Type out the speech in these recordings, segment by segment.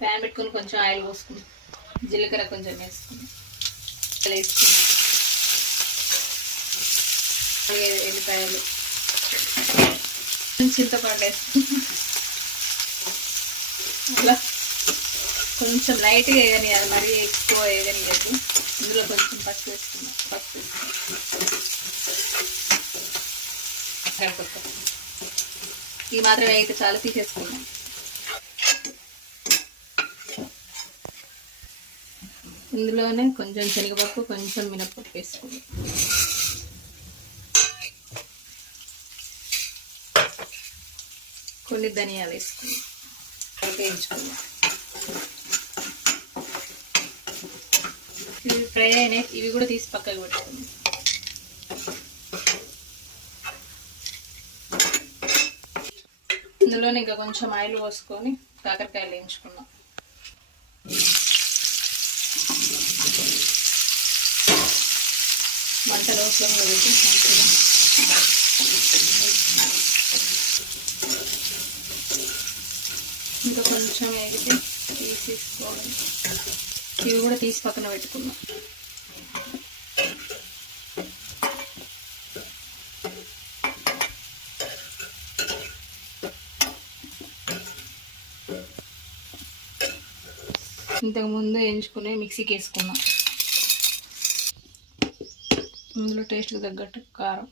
Pan పెట్టుకొని కొంచెం oil పోసుకుని జీలకర్ర కొంచెం వేసుకుని వేసుకుని ఎల్లిపాయలు చింతపండు వేసుకుని అలా కొంచెం లైట్గా వేయనియాలి, మరీ ఎక్కువ వేయనియద్దు. ఇందులో కొంచెం పసుపు వేసుకున్నాం. పసుపు ఈ మాత్రం వేయితే చాలా తీసేసుకున్నాం. ఇందులోనే కొంచెం శనగపప్పు, కొంచెం మినపప్పు వేసుకున్నాం. కొన్ని ధనియాలు వేసుకున్నాం. వేయించుకున్నాం. ఇవి ఫ్రై అయినాయి, ఇవి కూడా తీసి పక్కకు పెట్టుకున్నాం. ఇందులోనే ఇంకా కొంచెం ఆయిల్ పోసుకొని కాకరకాయలు వేయించుకున్నాం. మంట లో ఫ్లేమ్లో పెట్టి ఇంకా కొంచెం వేగితే తీసేసుకోవాలి. ఇవి కూడా తీసి పక్కన పెట్టుకున్నాం. ఇంతకుముందు వేయించుకుని మిక్సీకి వేసుకున్నాం. ఇందులో టేస్ట్కి తగ్గట్టు కారం,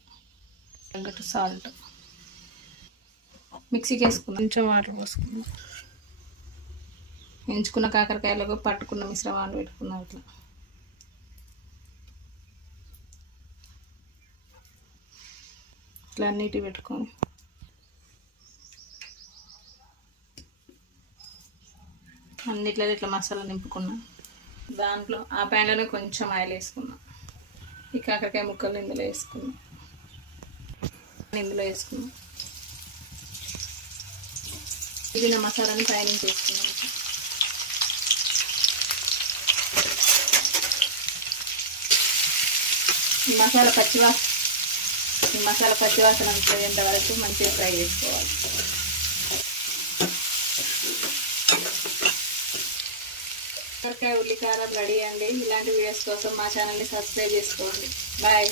తగ్గట్టు సాల్ట్ మిక్సీకి వేసుకున్నాం. కొంచెం వాటర్ పోసుకున్నాం. వేయించుకున్న కాకరకాయలకు పట్టుకున్న మిశ్రమాన్ని పెట్టుకున్నాం. ఇట్లా ఇట్లా అన్నిటి పెట్టుకొని అన్నిట్లో ఇట్లా మసాలా నింపుకున్నాం. దాంట్లో ఆ ప్యాన్లోనే కొంచెం ఆయిల్ వేసుకున్నాం. ఈ కాకరకాయ ముక్కలు ఇందులో వేసుకున్నాం. మిగిలిన మసాలాని పైనుంచి వేసుకున్నాం. ఈ మసాలా పచ్చివాసన వచ్చేంత వరకు మంచిగా ఫ్రై చేసుకోవాలి. కాకరకాయ ఉల్లికారం రెడీ అండి. ఇలాంటి వీడియోస్ కోసం మా ఛానల్ని సబ్స్క్రైబ్ చేసుకోండి. బాయ్.